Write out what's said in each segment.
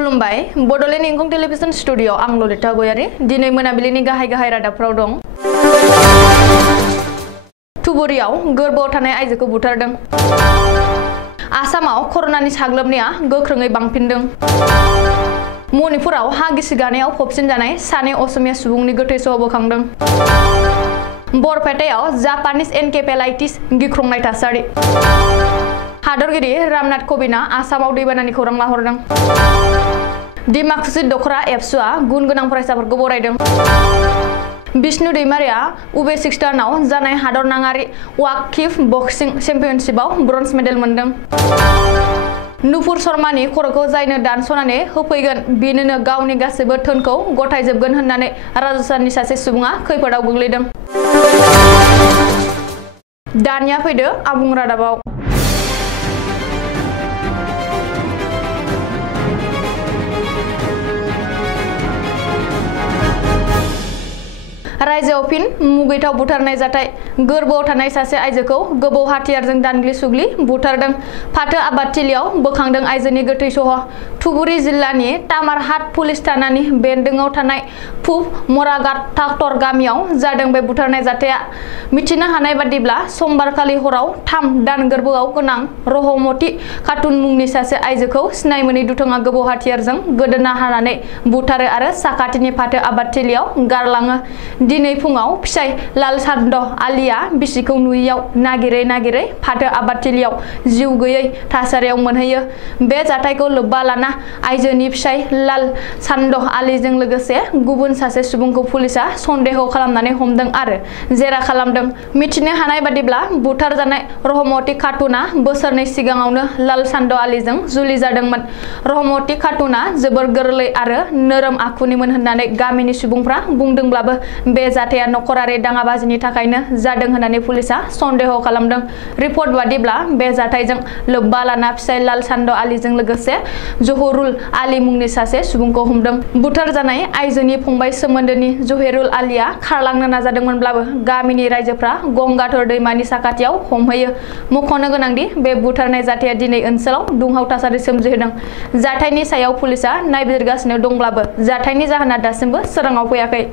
खुलुमबाय Bodoland इंखं television studio आं ललिता गयारी दिनै मोनाबिलिनि गाहाय रादाबफोराव दं। थुबुरियाव गोर्बोआव थानाय आइजोखौ बुथारदों। आसामाव कर'नानि साग्लोबनाया गोख्रोङै बांफिनदों। मणिपुराव हा गिसिगानायाव फबसिनजानाय सानै असमिया सुबुंनि गोथै सह बोखांदों। बरपेटायाव जापानिज एनकेफेलाइटिस गिख्रंनाय थासारि। हादरगिरि रामनाथ कविना आसामाव दैबानानि खौरां लाहरदों। डिमाकुसि दखरा एबसुआ गुन गोनां फरायसाफोरखौ बरायदों। बिष्णु दैमारिया उबेसिक्सतानाव जानाय हादरनाङारि वाककिक बक्सिं चेम्पियनशिपआव ब्रन्ज मेडेल मोनदों। नुपुर शर्मानि खर'खौ जायनो दानस'नानै होफैगोन बिनोनो गावनि गासैबो धोनखौ गथायजोबगोन होननानै राजस्थाननि सासे सुबुङा खैफोदाव गोग्लैदों। दानिया फैदो आबुं रादाबाव। रायजोआव फिन मुगैथाव बुथारनाय जाथाय। गोर्बोआव थानाय सासे आइजोखौ गोबौ हाथियारजों दानग्लि सुग्लि बुथारदों। फाथो आबादथिलियाव बोखांदों आइजोनि गोथै सह। धुबुरी जिल्लानि तामारहाट पुलिस थानानि बेन्दोंआव थानाय फुब मराघाट टाक्टर गामियाव जादों बे बुथारनाय जाथाया। मिथिनो हानाय बादिब्ला समबारखालि हराव 3 दान गोर्बोआव गोनां रहमति खातुन मुंनि सासे आइजोखौ सिनाय मोनै दुथाङा गोबौ हाथियारजों गोदोना हानानै बुथारो आरो साखाथिनि फाथो आबादथिलियाव गारलाङो। दिनै फुङाव फिसाय लाल सान्द आलिया बिसिखौ नुयैयाव नागिरै फाथो आबादथिलियाव जिउ गैयै थासारियाव मोनहैयो। बे जाथायखौ लोब्बा लाना आइजोनि फिसाय लाल सान्द आलिजों लोगोसे गुबुन सासे सुबुंखौ पुलिसा सन्देह खालामनानै हमदों आरो जेरा खालामदों। मिथिनो हानाय बादिब्ला बुथारजानाय रहमति खातुना बोसोरनै सिगाङावनो लाल सान्द आलिजों जुलि जादोंमोन। रहमति खातुना जोबोर गोरलै आरो नोरोम आखुनिमोन होननानै गामिनि सुबुंफ्रा बुंदोंब्लाबो बे जाथाया नखरारि दाङाबाजिनि थाखायनो जादों होननानै पुलिसा सन्देह खालामदों। रिपर्ट बादिब्ला बे जाथायजों लोब्बा लाना फिसाय लाल सान्द आलिजों लोगोसे जहरुल आली मुंनि सासे सुबुंखौ हमदों। बुथारजानाय आइजोनि फंबाय सोमोन्दोनि जहेरुल आलीया खारलांनो नाजादोंमोनब्लाबो गामिनि रायजोफ्रा गंगाधर दैमानि साखाथियाव हमहैयो। मख'नो गोनांदि बे बुथारनाय जाथाया दिनै ओनसोलाव दुंहाव थासारि सोमजिहोदों। जाथायनि सायाव पुलिसा नायबिजिरगासिनो दंब्लाबो जाथायनि जाहोना दासिमबो सोराङाव फैयाखै।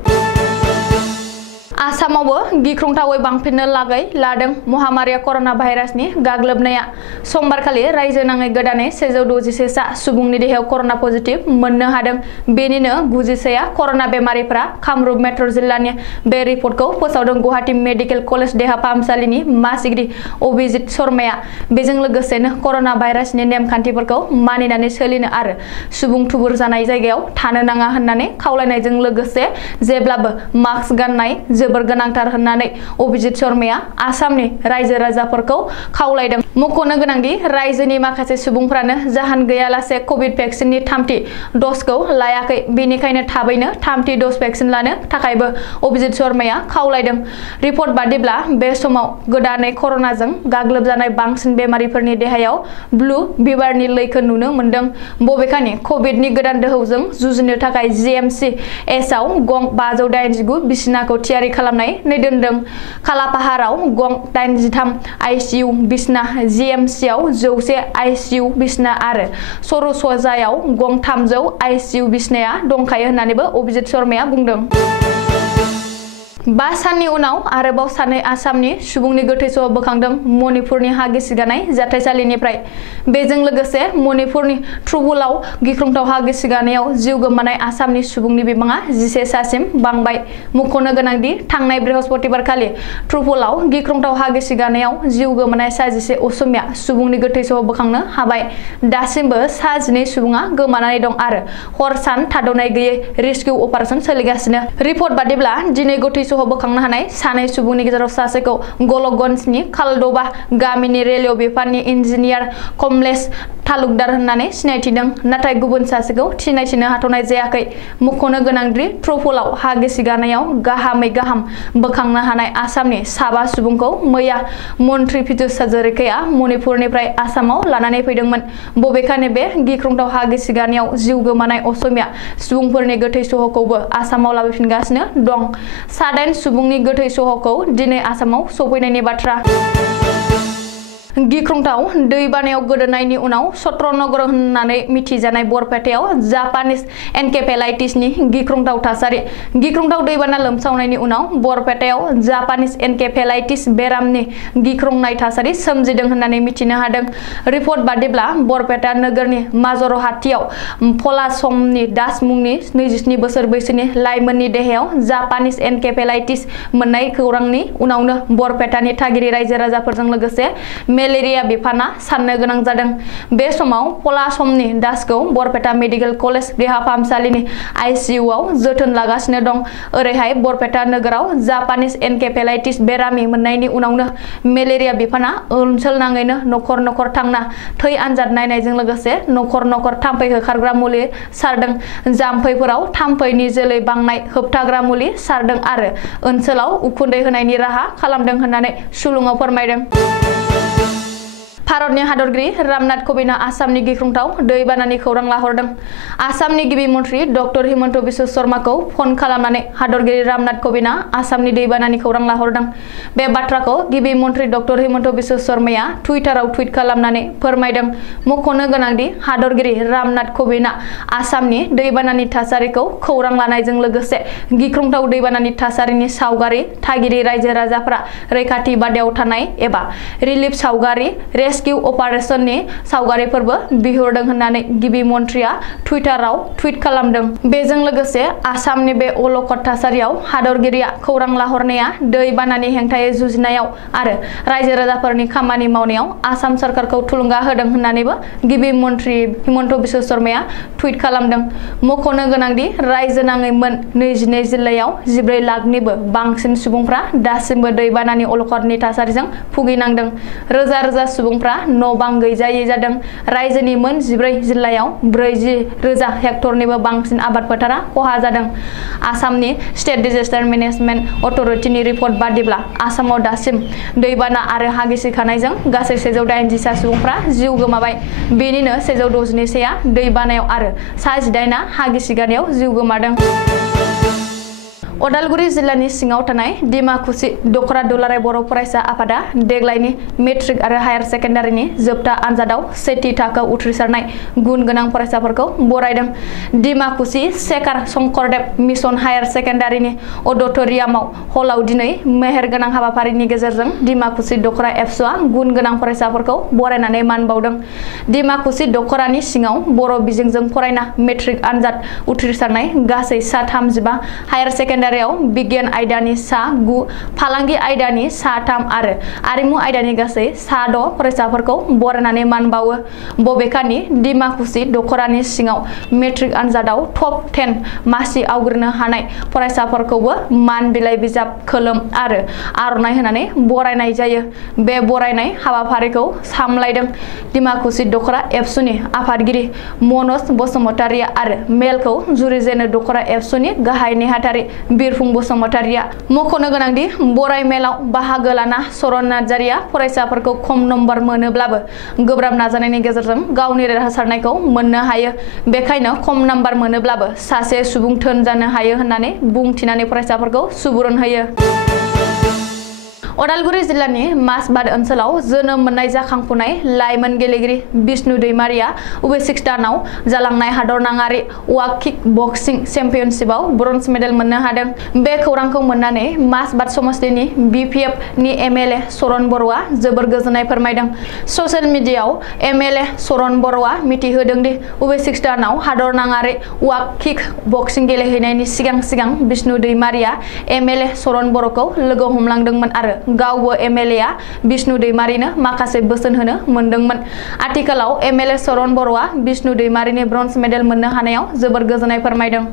आसामावबो गिख्रंथावै बांफिननो लागै लादों महामारिया कर'ना भाइरासनि गाग्लोबनाया। समबारखालि रायजो नाङै गोदानै 166 सा सुबुंनि देहायाव कर'ना पजिटिभ मोननो हादों। बेनिनो 91 कर'ना बेमारिफोरा कामरुप मेट्र' जिल्लानि। बे रिपर्टखौ फोसावदों गुवाहाटी मेडिकेल कलेज देहा फाहामसालिनि मासिगिरि अभिजित शर्माया। बेजों लोगोसेनो कर'ना भाइरासनि नेमखान्थिफोरखौ मानिनानै सोलिनो आरो सुबुं थुबुर जानाय जायगायाव थानो नाङा होननानै खावलायनायजों लोगोसे जेब्लाबो मास्क गाननाय जोबोर गोनांथार होननानै अभिजित शर्माया आसामनि रायजो राजाफोरखौ खावलायदों। मख'नो गोनांदि रायजोनि माखासे सुबुंफ्रानो जाहोन गैयालासे कभिड भेक्सिननि 3थि द'जखौ लायाखै। बेनिखायनो थाबैनो 3थि द'ज भेक्सिन लानो थाखायबो अभिजित शर्माया खावलायदों। रिपर्ट बादिब्ला बे समाव गोदानै कर'नाजों गाग्लोबजानाय बांसिन बेमारिफोरनि देहायाव ब्लु बिबारनि लैखोन नुनो मोन्दों। बबेखानि कभिडनि गोदान दोहौजों जुजिनो थाखाय GMCHआव गं 589 बिसिनाखौ थियारि खालामनानै दोनदों। कालापाहाराव गं 83 ICU बिसना, GMCआव 100 ICU बिसना आरो सरसजायाव गं 300 ICU बिसनाया दंखायो होननानैबो अभिजित शर्माया बुंदों। 5 साननि उनाव आरोबाव सानै आसामनि सुबुंनि गोथै सह बोखांदों मणिपुरनि हा गिसिगानाय जाथायसालिनिफ्राय। बेजों लोगोसे मणिपुरनि थ्रुबुलाव गिख्रंथाव हा गिसिगानायाव जिउ गोमानाय आसामनि सुबुंनि बिबाङा 11 सासिम बांबाय। मख'नो गोनांदि थांनाय बृहस्पतिबारखालि थ्रुबुलाव गिख्रंथाव हा गिसिगानायाव जिउ गोमानाय 11 असमिया सुबुंनि गोथै सह बोखांनो हाबाय। दासिमबो 12 सुबुङा गोमानानै दं आरो हर सान थाद'नाय गैयै रेस्किउ अपारेसन सोलिगासिनो। रिपर्ट बादिब्ला दिनै गोथै सह बोखांनो हानाय सानै सुबुंनि गेजेराव सासेखौ गलकगन्जनि खालदबा गामिनि रेलवे बिफाननि इन्जिनियार कमलेश तालुकदार होननानै सिनायथिदों। नाथाय गुबुन सासेखौ सिनायथिनो हाथ'नाय जायाखै। मख'नो गोनांदि थ्रुबुलाव हा गिसिगानायाव गाहामै गाहाम बोखांनो हानाय आसामनि 7 सुबुंखौ मैया मन्त्रि पीयूष हाजरिकाया मणिपुरनिफ्राय आसामाव लानानै फैदोंमोन। बबेखानि बे गिख्रंथाव हा गिसिगानायाव जिउ गोमानाय असमिया सुबुंफोरनि गोथै सहखौबो आसामाव लाबोफिनगासिनो दं। 7 सुबुंनि गोथै सहखौ दिनै आसामाव सफैनायनि बाथ्रा। गिख्रंथाव दैबानायाव गोदोनायनि उनाव सत्रनगर होननानै मिथिजानाय बरपेटायाव जापानिज एनकेफेलाइटिसनि गिख्रंथाव थासारि। गिख्रंथाव दैबाना लोमसावनायनि उनाव बरपेटायाव जापानिज एनकेफेलाइटिस बेरामनि गिख्रंनाय थासारि सोमजिदों होननानै मिथिनो हादों। रिपर्ट बादिब्ला बरपेटा नोगोरनि माजरहाटियाव पलासमनि दास मुंनि 27 बोसोर बैसोनि लाइमोननि देहायाव जापानिज एनकेफेलाइटिस मोननाय खौरांनि उनावनो बरपेटानि थागिरि रायजो राजाफोरजों लोगोसे मेलेरिया बिफाना साननो गोनां जादों। बे समाव पलासमनि दासखौ बरपेटा मेडिकेल कलेज देहा फाहामसालिनि आइसिइउआव जोथोन लागासिनो दं। ओरैहाय बरपेटा नोगोराव जापानिज एनकेफेलाइटिस बेरामि मोननायनि उनावनो मेलेरिया बिफाना ओनसोल नाङैनो नखर नखर थांना थै आनजाद नायनायजों लोगोसे नखर नखर थाम्फै होखारग्रा मुलि सारदों। जाम्फैफोराव थाम्फैनि जोलै बांनाय होबथाग्रा मुलि सारदों आरो ओनसोलाव उखुन्दै होनायनि राहा खालामदों होननानै सुलुङाव फोरमायदों। भारतनि हादरगिरि रामनाथ कविना आसामनि गिख्रंथाव दैबानानि खौरां लाहरदों। आसामनि गिबि मन्त्रि डक्टर हिमन्त बिश्व शर्माखौ फन खालामनानै हादरगिरि रामनाथ कविना आसामनि दैबानानि खौरां लाहरदों। बे बाथ्राखौ गिबि मन्त्रि डक्टर हिमन्त बिश्व शर्माया टुइटाराव टुइट खालामनानै फोरमायदों। मख'नो गोनांदि हादरगिरि रामनाथ कविना आसामनि दैबानानि थासारिखौ खौरां लानायजों लोगोसे गिख्रंथाव दैबानानि थासारिनि सावगारि थागिरि रायजो राजाफोरा रैखाथि बादायाव थानाय एबा रिलिफ सावगारि रेस्किउ अपारेशननि सावगारिफोरबो बिहरदों होननानै गिबि मन्थ्रिया टुइटाराव टुइट खालामदों। बेजों लोगोसे आसामनि बे अलखद थासारियाव हादरगिरिया खौरां लाहरनाया दै बानानि हेंथायै जुजिनायाव आरो रायजो राजाफोरनि खामानि मावनायाव आसाम सरकारखौ थुलुंगा होदों होननानैबो गिबि मन्थ्रि हिमन्त बिश्व शर्माया टुइट खालामदों। मख'नो गोनांदि रायजो नाङै मोन 22 जिल्लायाव 14 लाखनिबो बांसिन सुबुंफ्रा दासिमबो दै बानानि अलखदनि थासारिजों भुगिनांदों। रोजा रोजा सुबुंफ्रा न' बां गैजायै जादों। रायजोनि मोन 14 जिल्लायाव 40,000 हेक्टरनिबो बांसिन आबाद फोथारा खहा जादों। आसामनि स्टेट डिजास्टार मेनेजमेन्ट अथ'रिटिनि रिपर्ट बादिब्ला आसामाव दासिम दैबाना आरो हा गिसिखानायजों गासै 180 सुबुंफ्रा जिउ गोमाबाय। बेनिनो 161आ दै बानायाव आरो 18आ हा गिसिखानायाव जिउ गोमादों। अदालगुरि जिल्लानि सिङाव थानाय डिमाकुसि दखरा दुलाराय बर' फरायसा आफादा देग्लायनि मेट्रिक आरो हायार सेकेन्डारिनि जोबथा आनजादाव सेथि थाखोआव उथ्रिसारनाय गुन गोनां फरायसाफोरखौ बरायदों। डिमाकुसि सेकार शंकरदेब मिशन हायार सेकेन्डारिनि अडिट'रियामाव हलाव दिनै मेहेरगोनां हाबाफारिनि गेजेरजों डिमाकुसि दखरा एबसुआ गुन गोनां फरायसाफोरखौ बरायनानै मान बावदों। डिमाकुसि दखरानि सिङाव बर' बिजोंजों फरायना मेट्रिक आनजाद उथ्रिसारनाय गासै सा 35, हायार सेकेन्डारि बिगियान आयदानि सा 9, फालांगि आयदानि सा 3 आरो आरिमु आयदानि गासै सा 6 फरायसाफोरखौ बरायनानै मान बावो। बबेखानि डिमाकुसि दखरानि सिङाव मेट्रिक आनजादाव टप 10 मासि आवग्रिनो हानाय फरायसाफोरखौबो मान बिलाइ बिजाब खोलोम आरो आर'नाइ होनानै बरायनाय जायो। बे बरायनाय हाबाफारिखौ सामलायदों डिमाकुसि दखरा एबसुनि आफादगिरि मनज बसुमतारिया आरो मेलखौ जुरिजेनो दखरा एबसुनि गाहाय नेहाथारि बिरफुं बसुमतारिया। मख'नो गोनांदि बराय मेलाव बाहागो लाना सरन नार्जारिया फरायसाफोरखौ खम नम्बर मोनोब्लाबो गोब्राब नाजानायनि गेजेरजों गावनि देरहासारनायखौ मोननो हायो। बेखायनो खम नम्बर मोनोब्लाबो सासे सुबुं धोन जानो हायो होननानै बुंथिनानै फरायसाफोरखौ सुबुरुन होयो। अदालगुरि जिल्लानि मासबाद ओनसोलाव जोनोम मोननाय जाखांफुनाय लाइमोन गेलेगिरि बिष्णु दैमारिया उबेसिक्स दानाव जालांनाय हादरनाङारि वाक किक बक्सिं चेम्पियनशिपआव ब्रन्ज मेडेल मोननो हादों। बे खौरांखौ मोननानै मासबाद समष्टिनि बिपिएफ नि एमएलए सरन बर'आ जोबोर गोजोननाय फोरमायदों। ससियेल मिडियायाव एमएलए सरन बर'आ मिथिहोदों दि उबेसिक्स दानाव हादरनाङारि वाक किक बक्सिं गेलेहैनायनि सिगां बिष्णु दैमारिया एमएलए सरन बर'खौ लोगो हमलांदोंमोन आरो गावबो एमएलएआ बिष्णु दैमारिनो माखासे बोसोन होनो मोनदोंमोन। आथिखालाव एमएलए सरन बर'आ बिष्णु दैमारिनि ब्रन्ज मेडेल मोननो हानायाव जोबोर गोजोननाय फोरमायदों।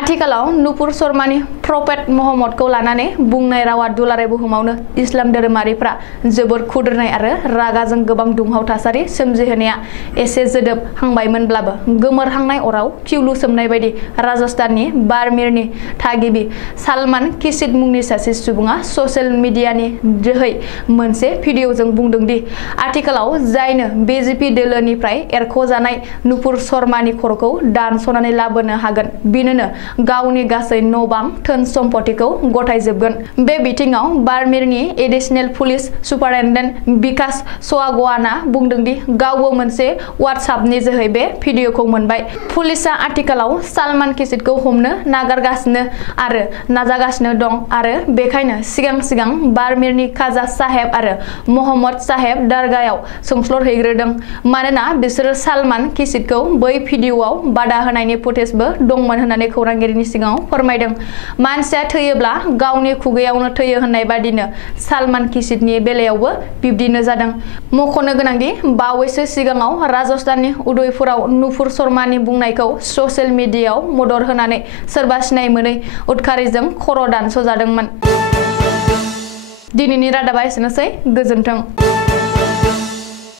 आथिखालाव नुपुर शर्मानि प्रफेट महम्मदखौ लानानै बुंनाय रावा दुलाराय बुहुमावनो इस्लाम धोरोमारिफ्रा जोबोर खुद्रिनाय आरो रागाजों गोबां दुंहाव थासारि सोमजिहोनाया एसे जोदोब हांबायमोनब्लाबो गोमोरहांनाय अराव खिउलु सोमनाय बायदि राजस्थाननि बारमेरनि थागिबि सालमान किसिद मुंनि सासे सुबुङा ससियेल मिडियानि जोहै मोनसे भिडिअजों बुंदों दि आथिखालाव जायनो बिजेपि दोलोनिफ्राय एरख'जानाय नुपुर शर्मानि खर'खौ दानस'नानै लाबोनो हागोन बिनोनो गावनि गासै न' बां धोन सम्पथिखौ गथायजोबगोन। बे बिथिङाव बार्मिरनि एडिशनेल पुलिस सुपारिनटेन्डेन्ट बिकास सवागवाना बुंदों दि गावबो मोनसे वाट्सएपनि जोहै बे भिडिअखौ मोनबाय। पुलिसआ आथिखालाव सालमान खिसिदखौ हमनो नागारगासिनो आरो नाजागासिनो दं आरो बेखायनो सिगां बार्मिरनि खाजा साहेब आरो मोहम्मद साहेब दरगाहयाव सोंस्लुहैग्रोदों मानोना बिसोरो सालमान खिसिदखौ बै भिडिअआव बादा होनायनि फुटेजबो दंमोन होननानै खौरांगिरिनि सिगाङाव फोरमायदों। मानसिया थैयोब्ला गावनि खुगायावनो थैयो होननाय बादिनो सालमान खिसिदनि बेलायावबो बिब्दिनो जादों। मख'नो गोनांदि बावैसो सिगाङाव राजस्थाननि उदयपुराव नुपुर शर्मानि बुंनायखौ ससियेल मिडियायाव मदद होनानै सोरबा सिनाय मोनै उदखारिजों खर' दानस'जादोंमोन। दिनैनि रादाबा एसेनोसै, गोजोन्थों।